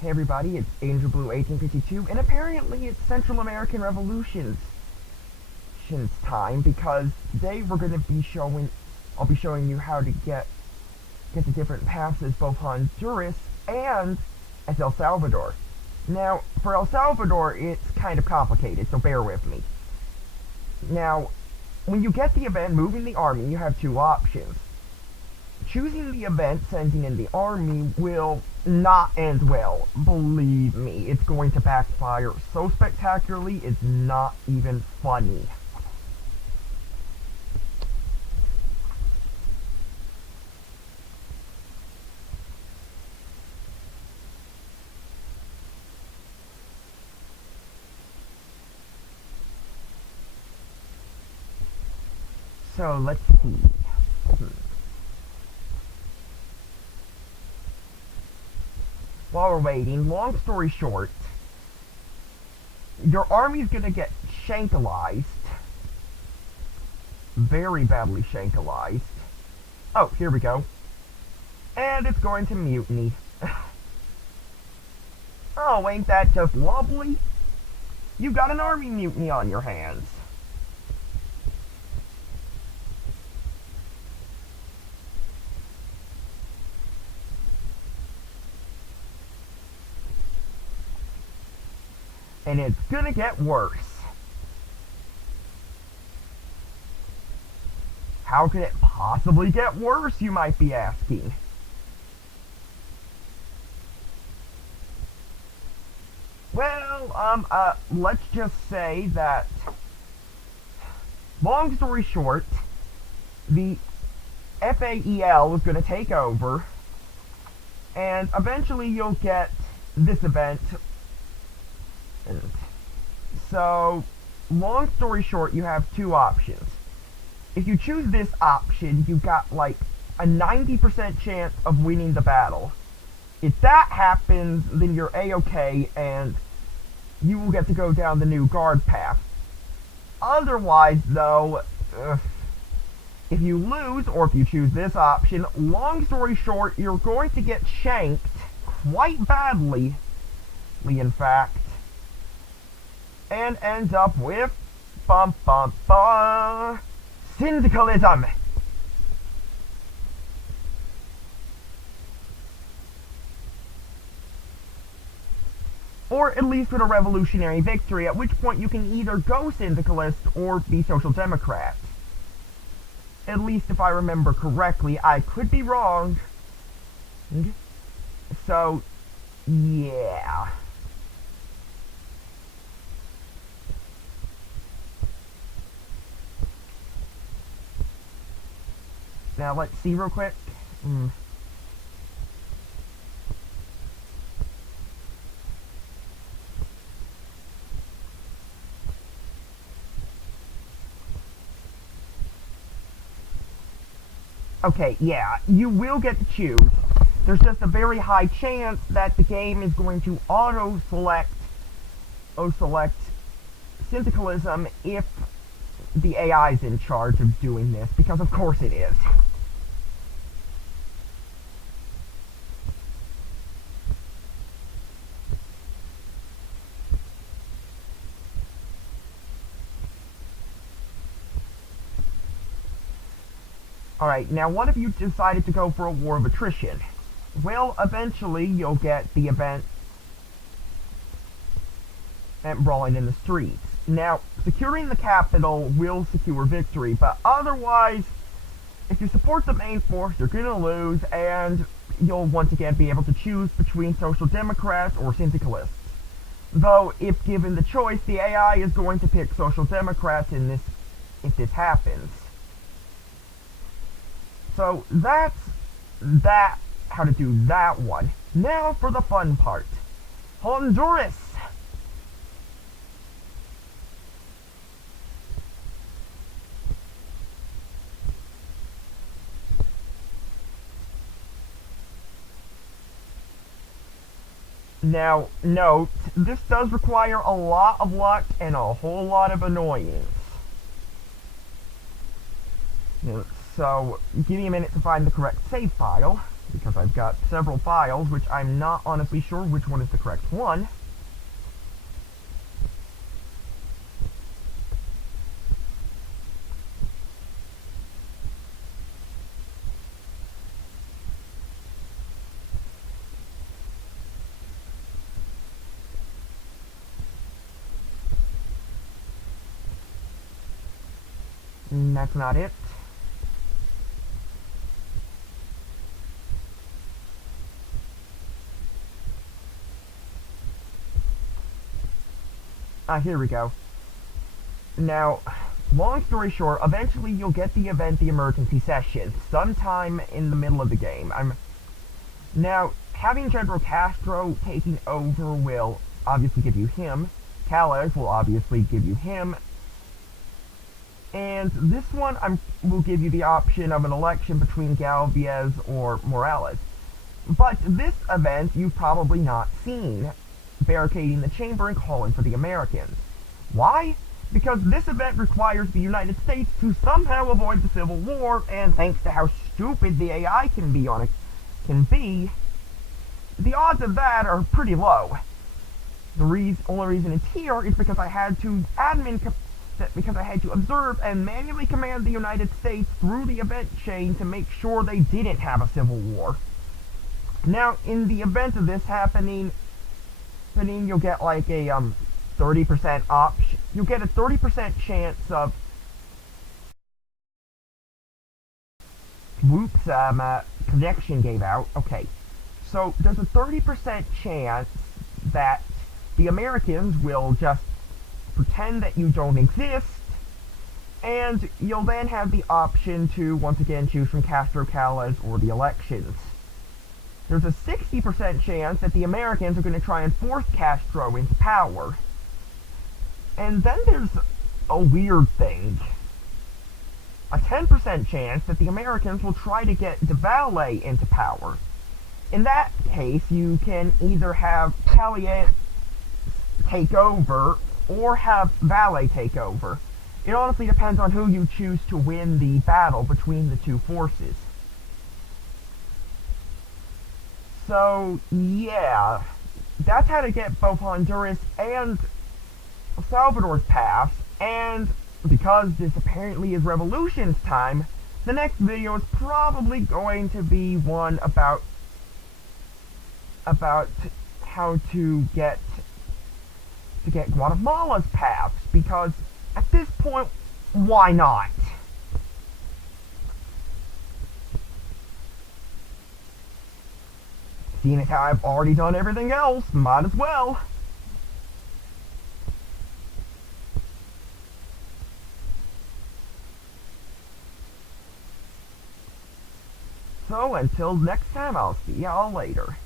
Hey everybody, it's Angel Blue 1852, and apparently it's Central American Revolution's time because today we're going to be I'll be showing you how to get to different passes, both Honduras and at El Salvador. Now, for El Salvador, it's kind of complicated, so bear with me. Now, when you get the event moving the army, you have two options. Choosing the event sending in the army will not end well. Believe me, it's going to backfire so spectacularly it's not even funny. So let's see. While we're waiting, long story short, your army's gonna get shankalized. Very badly shankalized. Oh, here we go. And it's going to mutiny. Oh, ain't that just lovely? You've got an army mutiny on your hands. And it's gonna get worse. How could it possibly get worse, you might be asking? Well, let's just say that, long story short, the FAEL is gonna take over, and eventually you'll get this event. So, long story short, you have two options. If you choose this option, you've got like a 90% chance of winning the battle. If that happens, then you're A-okay and you will get to go down the new guard path. Otherwise, though, if you lose, or if you choose this option, long story short, you're going to get shanked quite badly, in fact. And ends up with syndicalism. Or at least with a revolutionary victory, at which point you can either go syndicalist or be social democrat. At least if I remember correctly. I could be wrong. So, yeah. Now let's see real quick. Okay, yeah, you will get to choose. There's just a very high chance that the game is going to auto-select syndicalism if the AI is in charge of doing this, because of course it is. Alright, now what if you decided to go for a war of attrition? Well, eventually you'll get the event and brawling in the streets. Now, securing the capital will secure victory, but otherwise, if you support the main force, you're gonna lose, and you'll once again be able to choose between social democrats or syndicalists. Though, if given the choice, the AI is going to pick social democrats if this happens. So that's how to do that one. Now for the fun part. Honduras! Now, note, this does require a lot of luck and a whole lot of annoyance. So, give me a minute to find the correct save file. because I've got several files, which I'm not honestly sure which one is the correct one. That's not it. Here we go. Now, long story short, eventually you'll get the event, the emergency session, sometime in the middle of the game. Now, having General Castro taking over will obviously give you him. Calles will obviously give you him. And this one will give you the option of an election between Galvez or Morales. But this event you've probably not seen, barricading the chamber and calling for the Americans. Why? Because this event requires the United States to somehow avoid the Civil War, and thanks to how stupid the AI can be, the odds of that are pretty low. The only reason it's here is because I had to observe and manually command the United States through the event chain to make sure they didn't have a civil war. Now, in the event of this happening, you'll get like a 30% option. You'll get a 30% chance of. Whoops, connection gave out. Okay, so there's a 30% chance that the Americans will just pretend that you don't exist, and you'll then have the option to once again choose from Castro, Calles, or the elections. There's a 60% chance that the Americans are going to try and force Castro into power. And then there's a weird thing. A 10% chance that the Americans will try to get de Valle into power. In that case, you can either have Calles take over or have Valle take over. It honestly depends on who you choose to win the battle between the two forces. So, yeah, that's how to get both Honduras and Salvador's pass, and because this apparently is Revolution's time, the next video is probably going to be one about how to get Guatemala's paths, because at this point, why not? Seeing as how I've already done everything else, might as well. So until next time, I'll see y'all later.